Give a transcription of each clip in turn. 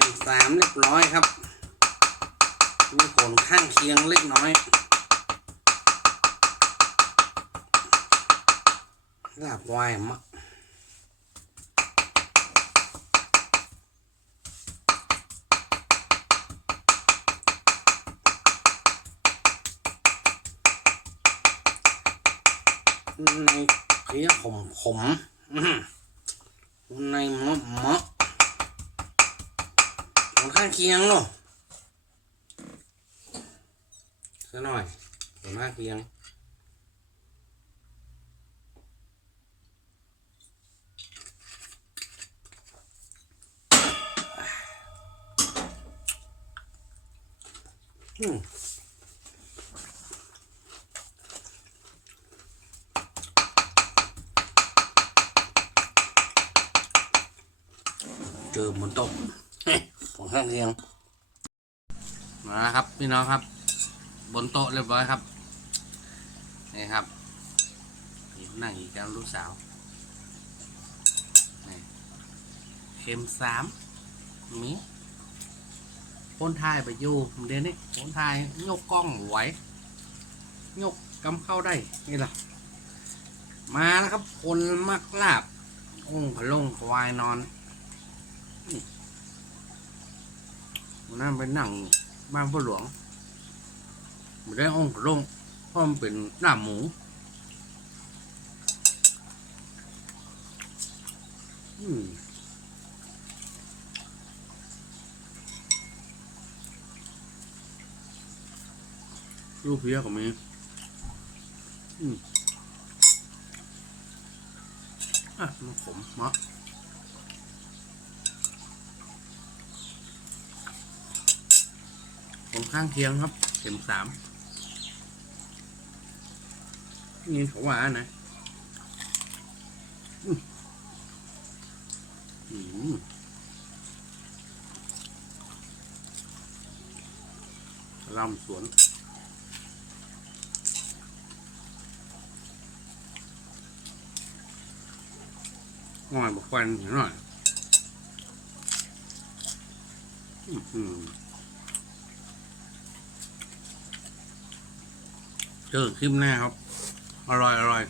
ยงสามเรียบร้อยครับ มีผลข้างเคียงเล็กน้อยลาบวายมะในเพี้ยผมผมในมะมะ ผลข้างเคียงเนาะสักหน่อยผลข้างเคียงอืมเจอบนต๊ะเฮ้ย ของข้างเคียงมาแล้วครับพี่น้องครับ บนโต๊ะเรียบร้อยครับนี่ครับนี่นั่งอีกแล้วลูกสาวนี่เข็มสามมีคนไทยไปอยู่เดี๋ยวนี้คนไทยยกกล้องไหวยกกำเข้าได้นี่ล่ะมาแล้วครับคนมักลาบองค์พะลงควายนอน นั่นไปนั่งบ้านผู้หลวงไม่ได้องค์พะโลงเพราะมันเป็นหน้าหมูอืมลูกเพี้ยก็มีอืมอะมันขมมะ มข้างเคียงครับ เข็มสามนี่เขาว่านะอืมลำสวนง่อยบอกควันหน่อย อื้อหือ เจอคลิปแน่ครับ อร่อยอร่อย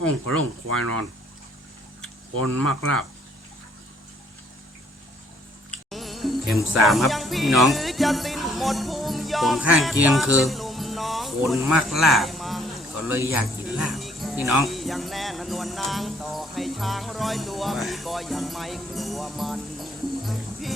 อ่องกระลงควายนอน คนมากลาบเข็มสามครับพี่น้องคนข้างเคียงคือคนมากลาบ ก็เลยอยากกินลาบพี่น้องยังแน่นวลนางต่อให้ช้างร้อยตัวก็ยังไม่กลัวมันพี่